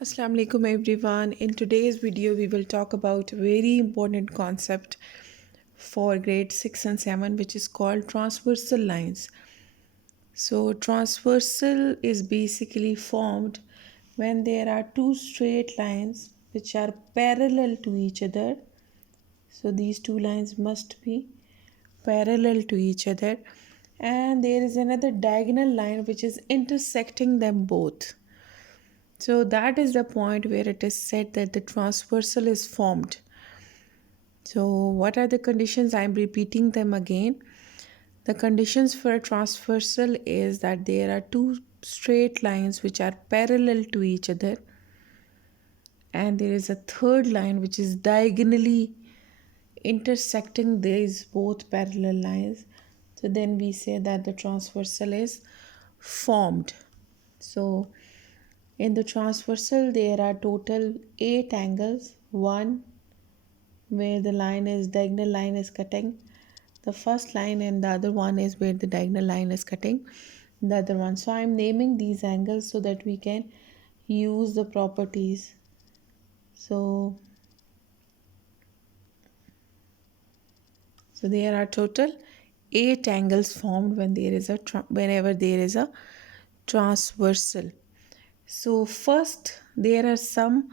Assalamu alaikum everyone. In today's video we will talk about a very important concept for grade 6 and 7 which is called transversal lines. So transversal is basically formed when there are two straight lines which are parallel to each other. So these two lines must be parallel to each other, and there is another diagonal line which is intersecting them both. So that is the point where it is said that the transversal is formed. So what are the conditions? I am repeating them again. The conditions for a transversal is that there are two straight lines which are parallel to each other, and there is a third line which is diagonally intersecting these both parallel lines. So then we say that the transversal is formed. So in the transversal, there are total 8 angles. One where the line is diagonal line is cutting the first line, and the other one is where the diagonal line is cutting the other one. So I'm naming these angles so that we can use the properties. So there are total 8 angles formed when there is a whenever there is a transversal. So first there are some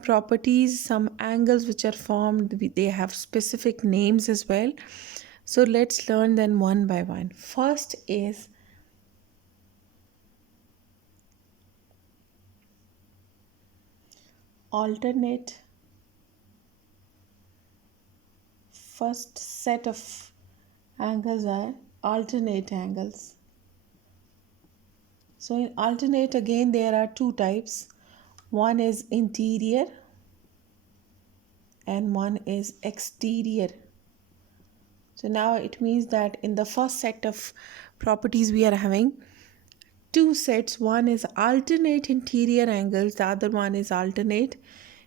properties, some angles which are formed. They have specific names as well. So let's learn them one by one. First is alternate. First set of angles are alternate angles. So in alternate, again there are two types. One is interior and one is exterior. So now it means that in the first set of properties we are having two sets. One is alternate interior angles, the other one is alternate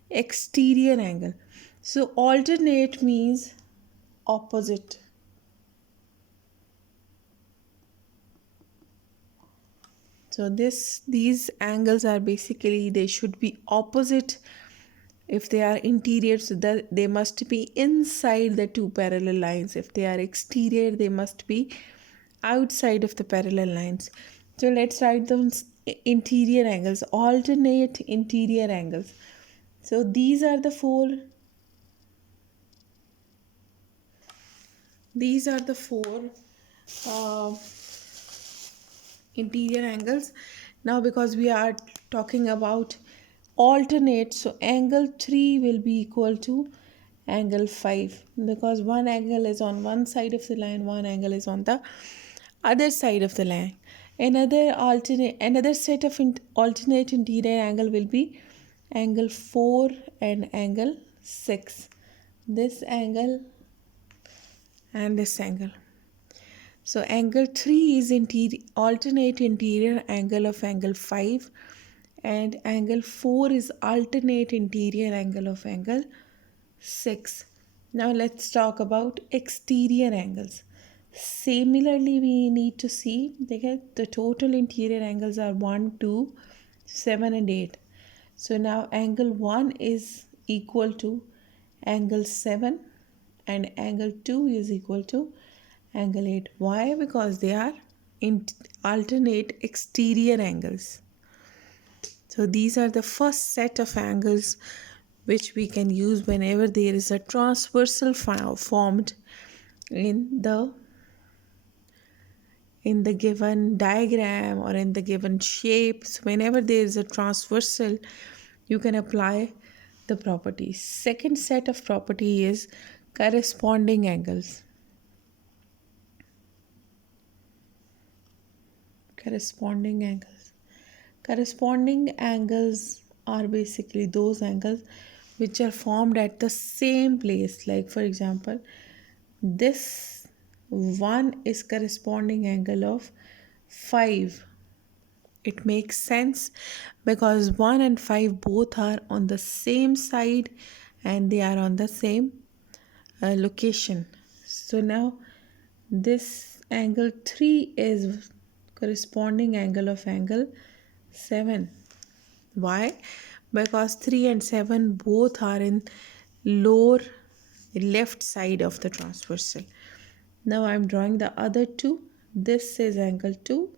exterior angle. So alternate means opposite. So these angles are basically, they should be opposite. If they are interior, so that they must be inside the two parallel lines. If they are exterior, they must be outside of the parallel lines. So let's write them interior angles, alternate interior angles. So these are the four uh, interior angles. Now because we are talking about alternate, so angle 3 will be equal to angle 5, because one angle is on one side of the line, one angle is on the other side of the line. Another set of alternate interior angle will be angle 4 and angle 6. This angle and this angle. So angle 3 is alternate interior angle of angle 5, and angle 4 is alternate interior angle of angle 6. Now let's talk about exterior angles. Similarly, we need to see the total interior angles are 1, 2, 7 and 8. So now angle 1 is equal to angle 7 and angle 2 is equal to angle 8. Why? Because they are in alternate exterior angles. So these are the first set of angles which we can use whenever there is a transversal formed in the given diagram or in the given shapes. Whenever there is a transversal, you can apply the properties. Second set of property is corresponding angles. Corresponding angles are basically those angles which are formed at the same place. Like for example, this one is corresponding angle of 5. It makes sense because 1 and 5 both are on the same side and they are on the same location. So now this angle 3 is corresponding angle of angle 7. Why? Because 3 and 7 both are in lower left side of the transversal. Now I'm drawing the other two. This is angle 2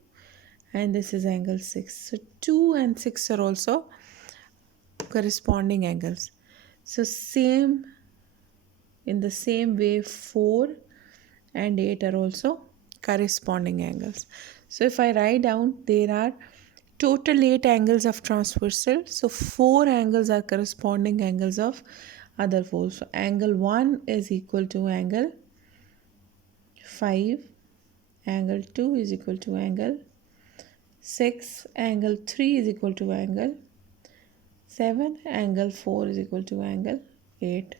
and this is angle 6. So 2 and 6 are also corresponding angles. So same in the same way 4 and 8 are also corresponding angles. So if I write down, there are total 8 angles of transversal. So 4 angles are corresponding angles of other 4. So angle 1 is equal to angle 5, angle 2 is equal to angle 6, angle 3 is equal to angle 7, angle 4 is equal to angle 8.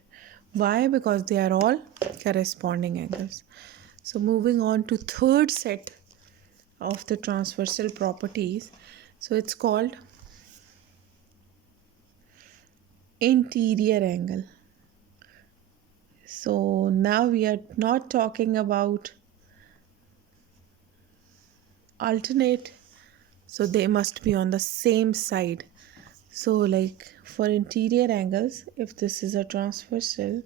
Why? Because they are all corresponding angles. So moving on to third set of the transversal properties. So it's called interior angle. So now we are not talking about alternate, so they must be on the same side. So like for interior angles, if this is a transversal,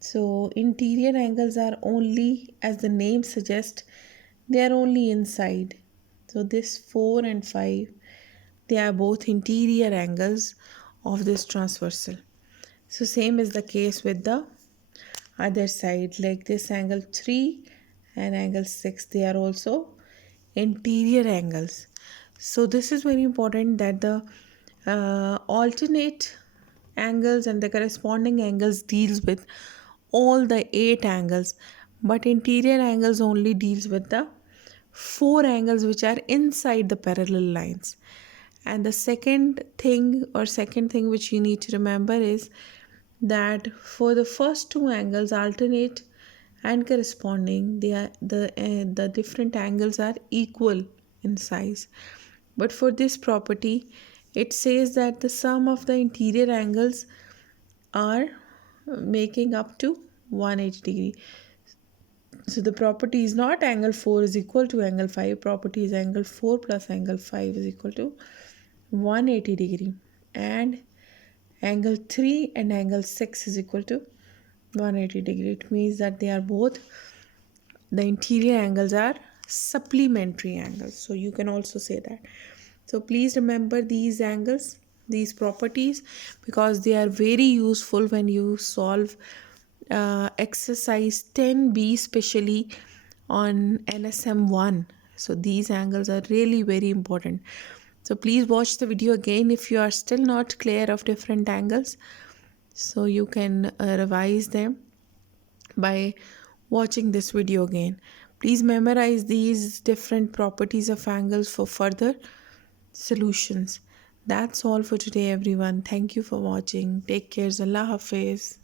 so interior angles are only, as the name suggests, they are only inside. So this 4 and 5, they are both interior angles of this transversal. So same is the case with the other side, like this angle 3 and angle 6, they are also interior angles. So this is very important that the alternate angles and the corresponding angles deals with all the 8 angles, but interior angles only deals with the 4 angles which are inside the parallel lines. And the second thing which you need to remember is that for the first two angles, alternate and corresponding, the different angles are equal in size. But for this property, it says that the sum of the interior angles are making up to 180 degree. So the property is not angle 4 is equal to angle 5. Property is angle 4 plus angle 5 is equal to 180 degree. And angle 3 and angle 6 is equal to 180 degree. It means that they are both, the interior angles are supplementary angles. So you can also say that. So please remember these angles, these properties, because they are very useful when you solve exercise 10b, especially on NSM 1. So these angles are really very important. So please watch the video again if you are still not clear of different angles. So you can revise them by watching this video again. Please memorize these different properties of angles for further solutions. That's all for today, everyone. Thank you for watching. Take care. Allah Hafiz.